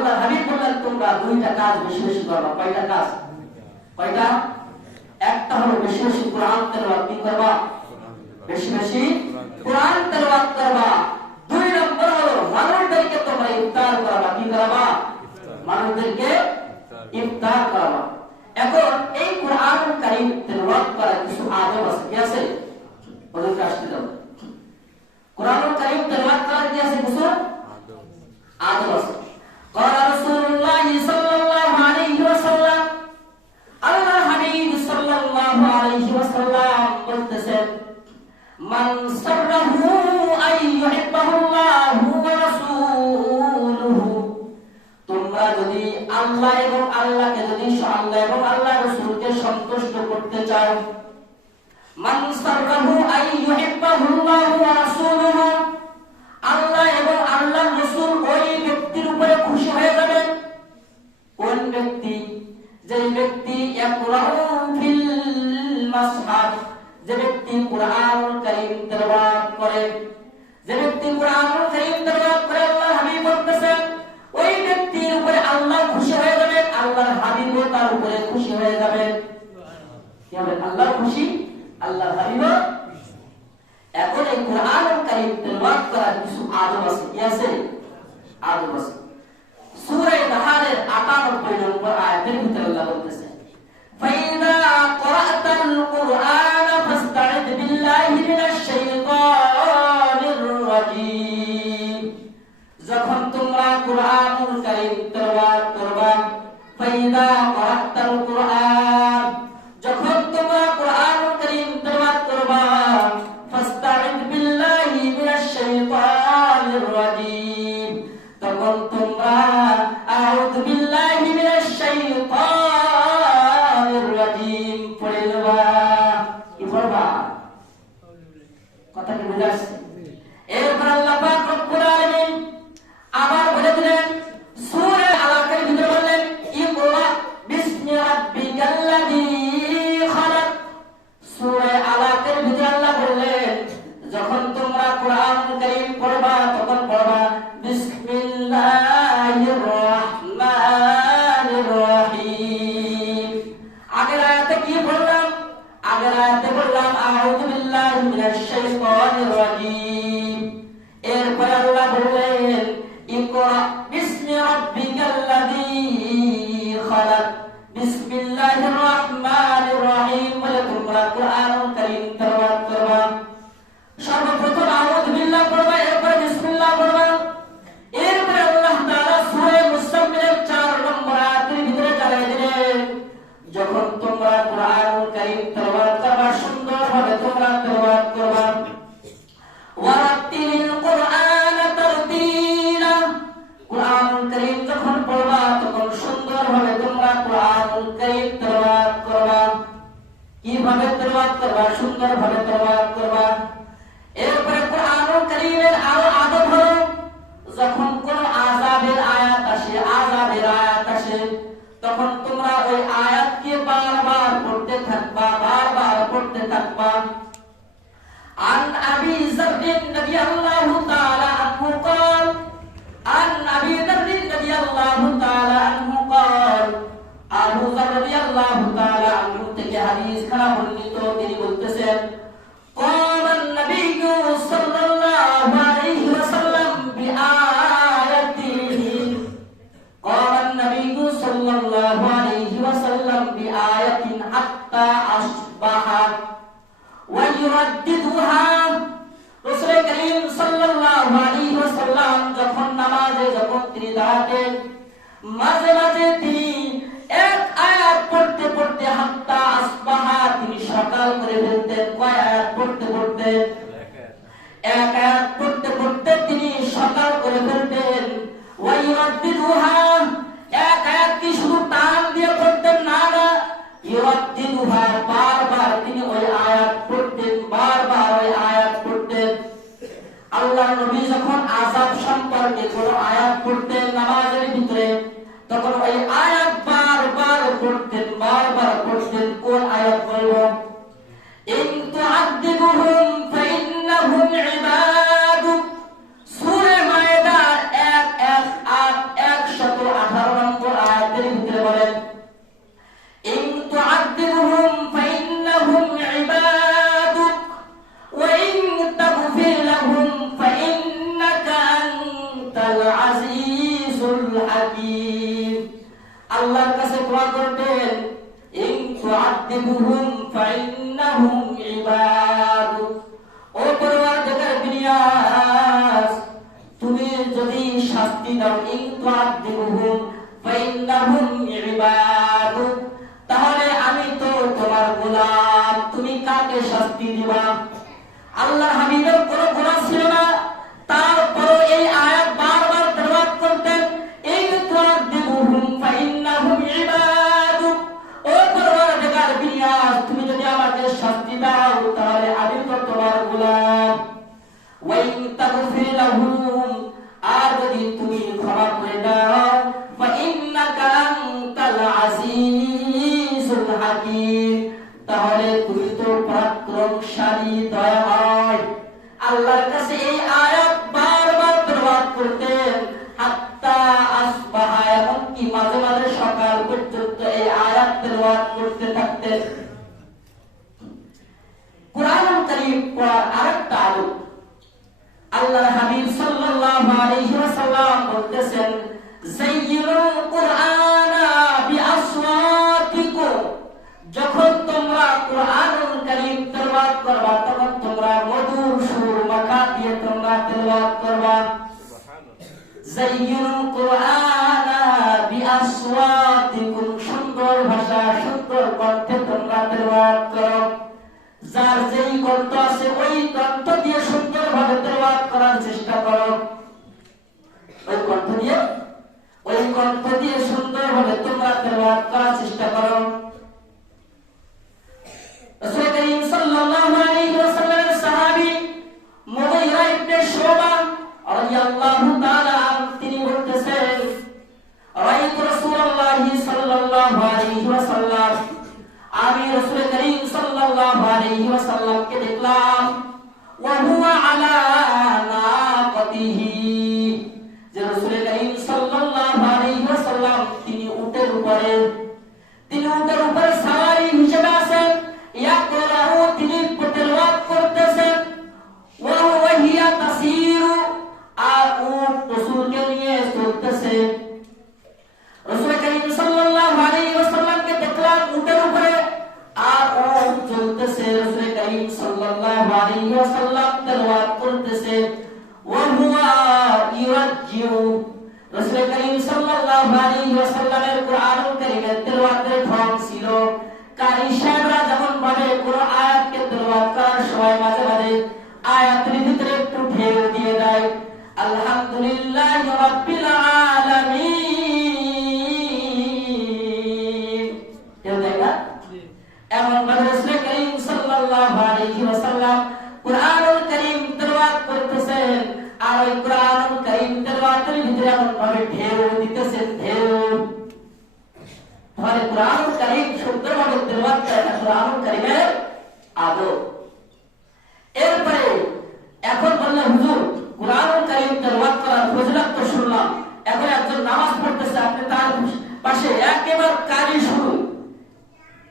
আল্লাহ হাবিব বললেন তোমরা দুইটা কাজ বেশি বেশি করবা। কয়টা কাজ? কয়টা? একটা হলো বেশি বেশি কোরআন তেলাওয়াত কি করবা? বেশি বেশি কোরআন তেলাওয়াত করবা। দুই নম্বর হলো মানুষদেরকে তোমরা ইফতার করাবা। কি করাবা? মানুষদেরকে ইফতার করাবা। এখন এই কোরআনুল কারীম তেলাওয়াত করার কিছু আদব আছে। কি আছে? ওদের কাছে দাও। কোরআনুল কারীম তেলাওয়াত করার কি আছে? কিছু আদব আছে। قال رسول الله صلى الله عليه وسلم আল্লাহ হাবিব সাল্লাল্লাহু আলাইহি ওয়াসাল্লাম বলতেছেন মান সাররাহু আই ইউহিব্বাহুল্লাহু ওয়া রাসূলুহু তোমরা যদি আল্লাহ এবং আল্লাহকে যদি আল্লাহ এবং আল্লাহর রাসূলকে সন্তুষ্ট করতে চাও মান সাররাহু আই ইউহিব্বাহুল্লাহু ওয়া রাসূলুহু আল্লাহ এবং আল্লাহর রাসূল ওই ব্যক্তির উপরে খুশি হয়ে যাবেন। কোন ব্যক্তি? যে ব্যক্তি ইয়াকরাউ ফিল মাসহাফ যে ব্যক্তি কোরআনুল কারীম তেলাওয়াত করে, যে ব্যক্তি কোরআনুল কারীম তেলাওয়াত করে আল্লাহর হাবিব বলতেছেন ওই ব্যক্তির উপরে আল্লাহ খুশি হয়ে যাবেন, আল্লাহর হাবিবও তার উপরে খুশি হয়ে যাবেন। কি হবে? আল্লাহ খুশি, আল্লাহর হাবিবও। এখন এই কোরআনুল কারীম তেলাওয়াত করার কিছু আদব আছে। কি আছে? আদব আছে। সূরা নাহলের ৯৮ নম্বর আয়াতের ভিতরে আল্লাহ বলতেছেন ফাইদা ক্রাআতাল কুরআন ফাসতাইদ বিল্লাহি মিনাশ শাইতানির রাজীম যখন তোমরা কোরআনুল কারীম তেলাওয়াত করবা ফাইদা ক্রাআতাল কুরআন যখন তোমরা কোরআনুল কারীম তেলাওয়াত করবা ফাসতাইদ বিল্লাহি মিনাশ শাইতানির রাজীম তখন তোমরা আউযু বিল্লাহি মিনাশ শাইতানির রাজীম পড়ে নেবা। কি পড়বা? কথা কি বুঝা আসছে? এরপর আল্লাহ পাক রব্বুল আলামিন আবার বলে দিলেন সূরা আলাকের ভিতরে বললেন ইকরা বিসমি রাব্বিকাল্লাযী খালাক সূরা আলাকের ভিতরে আল্লাহ বললেন যখন তোমরা কোরআনুল কারীম পড়বা তখন পড়বা বিসমিল্লাহির রহমানির রহিম। আগের আয়াতে কি বললাম? আগের আয়াতে বললাম আউযু বিল্লাহি মিনাশ শাইতানির রাজীম। এরপর আল্লাহ বললেন ইকরা বিসমি রাব্বিকাল্লাযী খালাক বিসমিল্লাহির রহমানির রহিম বলে তোমরা কোরআনুল কারীম তেলাওয়াত করবা। সর্বপ্রথম আউযু বিল্লাহ পড়বা, এরপর বিসমিল্লাহ পড়বা। এরপরে আল্লাহ তাআলা সূরা মুসাম্মিলের ৪ নম্বর আয়াতের ভিতরে জানিয়ে দিলেন যখন তোমরা কোরআনুল কারীম তেলাওয়াত করবা সুন্দরভাবে তোমরা তেলাওয়াত করবা। ওয়ারাত্তিলিল কুরআনা তারতিলা কোরআনুল কারীম যখন পড়বা তখন সুন্দরভাবে তোমরা কোরআনুল কারীম তেলাওয়াত করবা। কিভাবে তেলাওয়াত করবা? সুন্দরভাবে তেলাওয়াত করবা। এরপরে কোরআনুল কারীমের আরো আদব হলো যখন কোন আযাবের আয়াত আসে তখন তোমরা ওই আয়াতকে বারবার পড়তে থাকবা, বারবার পড়তে থাকবা। আন আবি যাররিন রাদিয়াল্লাহু তাআলা আনহু قال আন আবি যাররিন রাদিয়াল্লাহু তাআলা আনহু قال আবু যার রাদিয়াল্লাহু তাআলা আনহু থেকে হাদিস খানা বর্ণিত তিনি বলতেছেন قال النبي صلى الله عليه وسلم بآيته قال النبي صلى الله عليه وسلم بآية حتى أصبح ويرددها রাসূল করিম সাল্লাল্লাহু আলাইহি ওয়াসাল্লাম যখন নামাজে যখন তিনি দাঁড়াতেন মাঝে মাঝে তিনি এক আয়াত পড়তে পড়তে হাত্তা আসবাহা তিনি সকাল করে ফেলতেন। কয় আয়াত পড়তে পড়তে? এক আয়াত পড়তে পড়তে তিনি সকাল করে ফেলতেন। ওয়াইরাদ্দিদুহা এক আয়াত কি শুধু টান দিয়ে পড়তেন না, ইরাদ্দিদুহা বারবার তিনি ওই আয়াত পড়তেন, বারবার ওই আয়াত পড়তেন। আল্লাহর নবী যখন আযাব সম্পর্কে কোন আয়াত পড়তেন নামাজের ভিতরে তখন ওই আয়াত বারবার পড়তেন, বারবার পড়তেন। কোন আয়াত বলবো? ইন তুআযিবুহুম ফাইন্নাহুম ইবাদুক সূরা মায়েদার ১ ১ ৮ ১০০ আনতাল আজিজুল হাকীম। আল্লাহর কাছে দোয়া করবেন, ইন তুআদ্দিবুহুম ফাইন্নাহুম ইবাদুক। ও পরওয়ারদিগার বিনিয়াস, তুমি যদি শাস্তি দাও, ইন তুআদ্দিবুহুম ফাইন্নাহুম ইবাদুক, তাহলে আমি তো তোমার গোলাম, তুমি কাকে শাস্তি দিবা? আল্লাহ হাবিবের কোনো গুনাহ ছিল না, তারপর এই আয়াত বারবার তেলাওয়াত করতেন, ইন তুআদ্দিবুহুম ফাইন্নাহুম ইবাদুক। ও পরওয়ারদিগার বিনিয়াস, তুমি যদি আমাকে শাস্তি দাও, তাহলে আমি তো তোমার গোলাম। ওয়া ইন তাগফির লাহুম, আর যদি তুমি ক্ষমা করে দাও, ফা ইন্নাকা আনতাল আজিজুল হাকীম, তাহলে তুমি তো পরাক্রমশালী দয়াময়। আল্লাহর কাছে এই আয়াত বারবার তেলাওয়াত করতেন, হাত্তা আসবাহা, এমনকি মাঝে মাঝে সকাল পর্যন্ত এই আয়াত তেলাওয়াত করতে থাকতেন। কুরআনুল কারীম পড়ার আরেকটা আদব, আল্লাহর হাবিব সাল্লাল্লাহু আলাইহি ওয়াসাল্লাম বলতেছেন, যায়্যিনুল কুরআনা বিআসওয়াতিকুম, যখন তোমরা কুরআনুল কারীম তেলাওয়াত করবা, তখন তোমরা মধুর সুর মাখা দিয়ে তোমরা তেলাওয়াত করবা। যায়্যিনুল কুরআনা বিআসওয়াতিকুম, সুন্দর ভাষা, সুন্দর কণ্ঠে তোমরা তেলাওয়াত করো। যার যেই কণ্ঠ আছে ওই কণ্ঠ দিয়ে সুন্দরভাবে তেলাওয়াত করার চেষ্টা করো। ওই কণ্ঠ দিয়ে সুন্দরভাবে তোমরা তেলাওয়াত করার চেষ্টা করো। রাসূল করিম সাল্লাল্লাহু আলাইহি ওয়াসাল্লামের সাহাবী মুগীরা ইবনে শুবা রাদিয়াল্লাহু তাআলা তিনি বলতেছেন, রাআইতু রাসূলুল্লাহি সাল্লাল্লাহু আলাইহি ওয়াসাল্লাম, আমি রাসূল করিম সাল্লাল্লাহু আলাইহি ওয়াসাল্লামকে দেখলাম, ওয়া হুয়া আলা নাকাতিহি, যে রাসূল করিম সাল্লাল্লাহু আলাইহি ওয়াসাল্লাম তিনি উটের উপরে সাওয়ারি হিসেবে আছেন, ইয়াকরাউ, তিনি তেলাওয়াত করতেছেন, ওয়া হুয়া হিয়া তাসিরু, আর উট রাসূলকে নিয়ে চলতেছে। রাসূল করিম সাল্লাল্লাহু আলাইহি ওয়াসাল্লামকে দেখলাম উটের উপরে আর উট চলতেছে, রাসূল করিম সাল্লাল্লাহু আলাইহি ওয়াসাল্লাম তেলাওয়াত করতেছে, ওয়া হুয়া ইউরাজ্জিউ, রাসূল করিম সাল্লাল্লাহু আলাইহি ওয়াসাল্লামের কুরআনুল কারীমের তেলাওয়াতের ঢং ছিল, কারি সাহেবরা যেমন ভাবে কোন আয়াতকে তেলাওয়াত করার সময় মাঝে মাঝে আয়াতের ভিতরে একটু ঢেউ দিয়ে দেয়, আলহামদুলিল্লাহি রাব্বিল আলামিন, এমন ভাবে রাসূল করিম সাল্লাল্লাহু আলাইহি ওয়াসাল্লাম কুরআনুল কারীম তেলাওয়াত করতেছেন, আর ওই কুরআনুল কারীম তেলাওয়াতের ভিতরে এমন ভাবে ঢেউ দিতেছেন, ঢেউ। তাহলে কুরআনুল কারীম সুন্দরভাবে তেলাওয়াত করা কুরআনুল কারীমের আদব। এরপরে এখন বললেন, হুজুর কুরআনুল কারীম তেলাওয়াত করার ফজিলত তো শুনলাম, এখন একজন নামাজ পড়তেছে, আপনি তার পাশে একেবারে কারি শুরু,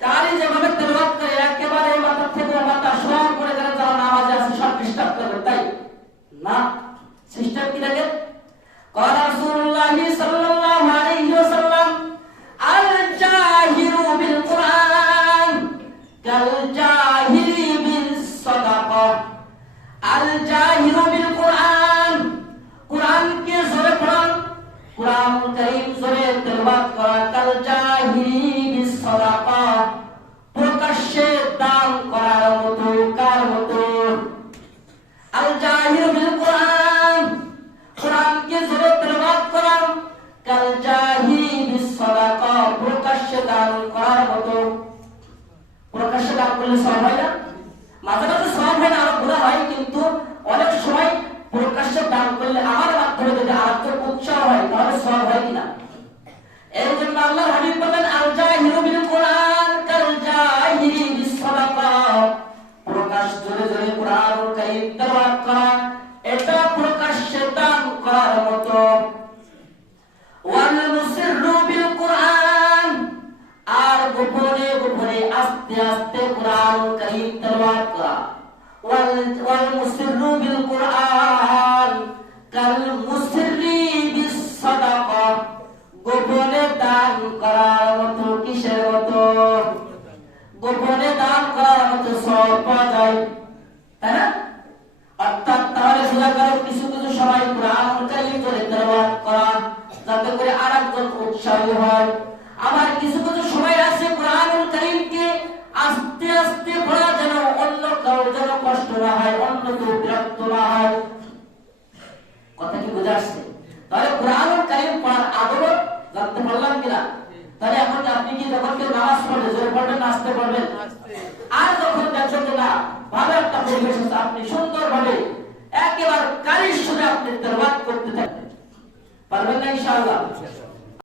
কারি যেভাবে তেলাওয়াত করে একেবারে মাথা থেকে মাথা সমান করে যারা যারা নামাজে আছে সব ডিস্টার্ব করবে, তাই না? সিস্টেম কি দেখেন, قال رسول الله صلى الله عليه وسلم الجاهر بالقرآن كالجاهر بالصدقة। الجاهر بالقرآن, कुरान के जोरे पढ़ान, कुरान करीम जोरे तेलाওয়াত করা, কালজাহিরি বিসসাদাকা, প্রকাশ্যে দান করার মতো, কার মতো? আল জাহির বিল কুরআন, কুরআনকে জোরে তেলাওয়াত করা, কালজাহিরি বিসসাদাকা, প্রকাশ্যে দান করার মতো। প্রকাশ্যে দান করলে সওয়াব হয় না? মাঝে মাঝে সওয়াব হয় না, আরো গুনাহ হয়, কিন্তু অনেক সময় প্রকাশ্যে দান করলে আমার মাধ্যমে যদি আরেকজন উৎসাহ হয় তাহলে সওয়াব হয় কিনা? এর জন্য আল্লাহর হাবিব বলেন, আল জাহিরু বিল কুরআন কাল জাহিরি বিসসাদাকা, প্রকাশ জোরে জোরে কুরআনুল কারীম তেলাওয়াত করা, এটা প্রকাশ্যে দান করার মতো। ওয়াল মুসিররু বিল কুরআন, আর গোপনে গোপনে আস্তে আস্তে কুরআনুল কারীম তেলাওয়াত করা। ওয়াল মুসিররু বিল কুরআন কাল মুসিররি হয়, তাই না? অর্থাৎ তাহলে বোঝা গেল কিছু কিছু সময় কোরআনুল কারীম করে তেলাওয়াত করা যাতে করে আরেকজন উৎসাহী হয়। আবার কিছু কিছু সময় আছে কোরআনুল কারীমকে আস্তে আস্তে পড়া যেন অন্য কারো যেন কষ্ট না হয়, অন্য কেউ বিরক্ত না হয়। কথা কি বোঝা আসছে? তাহলে কোরআনুল কারীম পড়ার আদব জানতে পারলাম কিনা? তাহলে এখন আপনি কি যখন কেউ নামাজ পড়বে জোরে পড়বেন না আস্তে পড়বেন? আর যখন দেখছেন যে না ভালো একটা পরিবেশ আছে, আপনি সুন্দরভাবে একেবারে কারির সুরে আপনি তেলাওয়াত করতে থাকবেন, পারবেন না ইনশাআল্লাহ?